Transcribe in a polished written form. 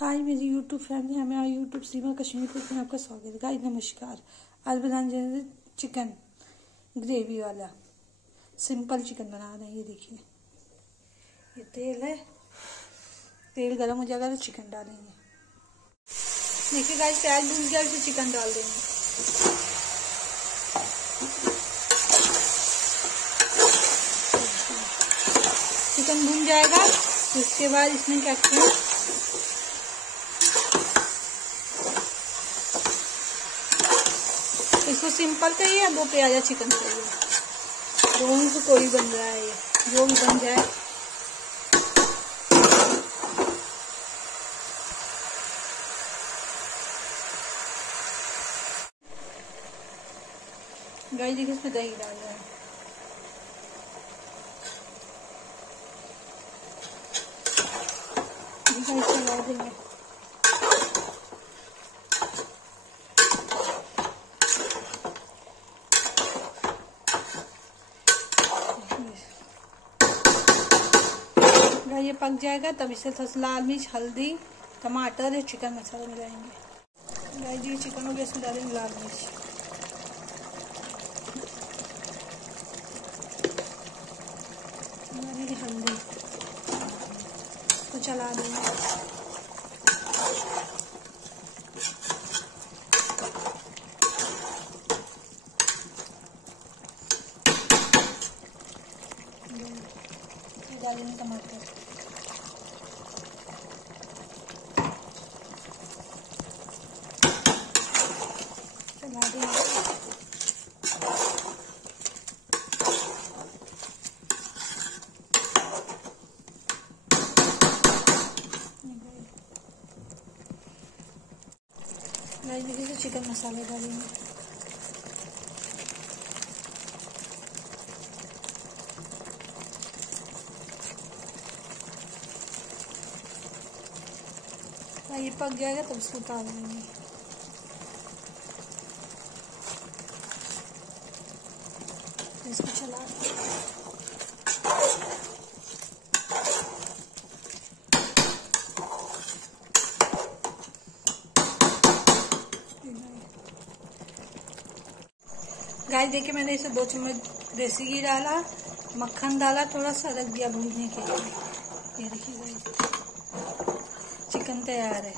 हाय मेरी YouTube family, हमें YouTube सीमा कश्मीर पर में आपका स्वागत है। गाइस नमस्कार। आज बनाने चिकन ग्रेवी वाला सिंपल चिकन बना रहे हैं। ये देखिए, ये तेल है, तेल गरम हो जाएगा तो चिकन डालेंगे। देखिए गाइस, प्याज भून गया तो चिकन डाल देंगे। चिकन भून जाएगा तो उसके बाद इसमें क्या करें, इसको सिंपल चाहिए या 2 प्याजा चिकन चाहिए, दोनों से कोई बन रहा है, ये जो भी बन जाए। गाइस देखिए, इसमें दही डाल रहा है। चला देंगे। ये पक जाएगा तब इसे थोड़ा लाल मिर्च, हल्दी, टमाटर और चिकन मसाला मिलाएंगे। गाइस ये चिकन हो गया, इसमें डालेंगे लाल मिर्च, डालेंगे हल्दी, तो चला देंगे। डालेंगे टमाटर, चला देंगे। गाइस देखिए, तो चिकन मसाले डालेंगे। ये पक जाएगा तब इसको उतार लेंगे। इसको चला गाइस देखिए, मैंने इसे 2 चम्मच देसी घी डाला, मक्खन डाला, थोड़ा सा रख दिया भूनने के लिए। ये देखिए गाइस, चिकन तैयार है।